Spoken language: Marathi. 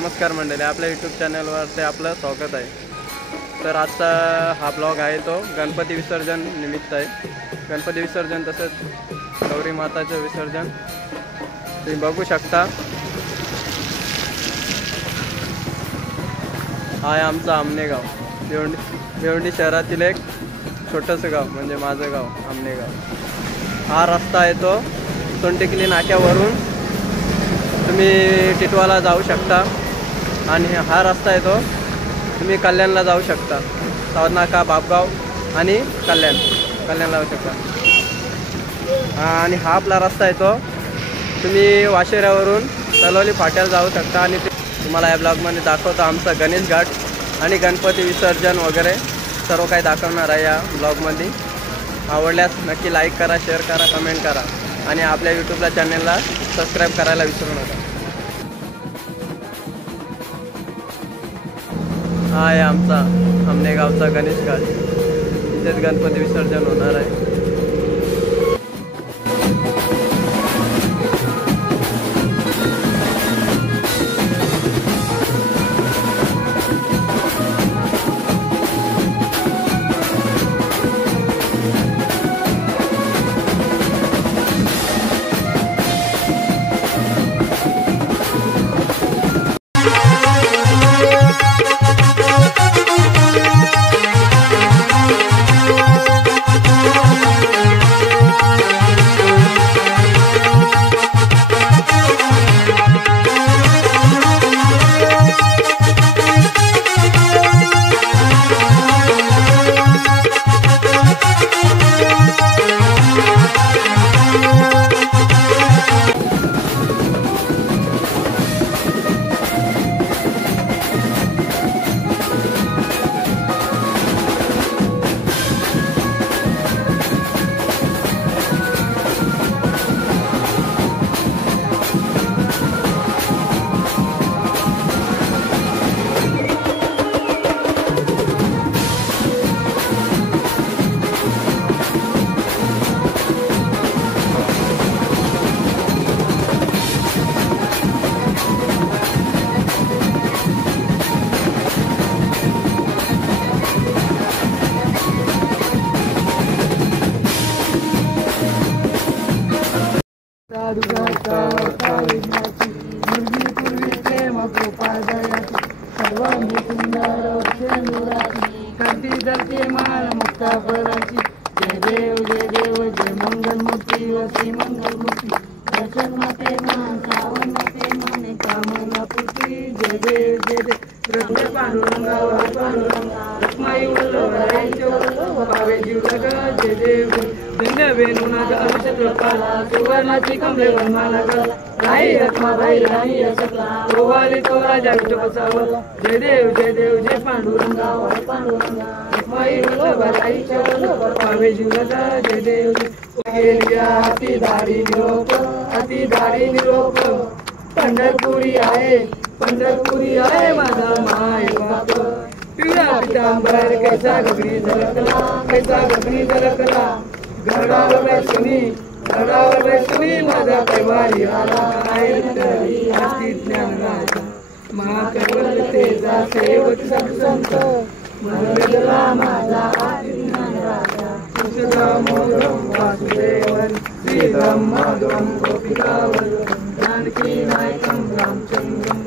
नमस्कार मंडळी, आपल्या यूट्यूब चॅनलवर ते आपलं स्वागत आहे। तर आजचा हा ब्लॉग आहे तो गणपती विसर्जन निमित्त आहे। गणपती विसर्जन तसंच गौरी माताचं विसर्जन तुम्ही बघू शकता। हा आहे आमचा आमनेगाव, भिवंडी शहरातील एक छोटंसं गाव म्हणजे माझं गाव आमनेगाव। हा रस्ता आहे तो सोनटेकली नाक्यावरून तुम्ही टिटवाला जाऊ शकता आणि हा रस्ता आहे तो तुम्ही कल्याणला जाऊ शकता। सावरनाका, बापगाव आणि कल्याणला जाऊ शकता। आणि हा आपला रस्ता आहे तो तुम्ही वाशेऱ्यावरून तलवली फाट्याला जाऊ शकता। आणि तुम्हाला या ब्लॉगमध्ये दाखवतो आमचा गणेश घाट आणि गणपती विसर्जन वगैरे सर्व काही दाखवणार आहे या ब्लॉगमध्ये। आवडल्यास नक्की लाईक करा, शेअर करा, कमेंट करा आणि आपल्या यूट्यूबला चॅनलला सबस्क्राईब करायला विसरू नका। हा आहे आमचा आमनेगावचा गणेश घाट, इथेच गणपती विसर्जन होणार आहे। करते माल मुक्ता फराची। जय देव जय देव जय मंगलमूर्ती व श्री मंगलमूर्ती। दर्शन माते मान श्रावण माते माने कामना पूर्ती। जय देव जय देव रत्न पांडुरंगा पांडुरंगा रत्माई वल्लभ पावे जीव जगा। जय देव धन्य वेणुनाथ अभिषेकला सुवर्णाची कमले वनमाला गला। राई रत्माबाई राणी असला गोवाली तो राजा विठ बसावला। जय देव जय पांडुरंगा पांडुरंगा रत्माई वल्लभ राई चवल पावे जीव जगा। जय देव अति दारी निरोप पंढरपुरी आहे माझा माय बाप। पिवळा पितांबर कैसा गगनी झलकला गडावर बैसुनी माझा कैवारी आला। अति ज्ञानाचा महाकैवल्य तेजा सेवक संत मनवेदला माझा अति ज्ञान राजा। कृष्णदामोदरं वासुदेवन श्रीराम माधवं गोपिकावल्लभं जानकी नायकं रामचंद्रं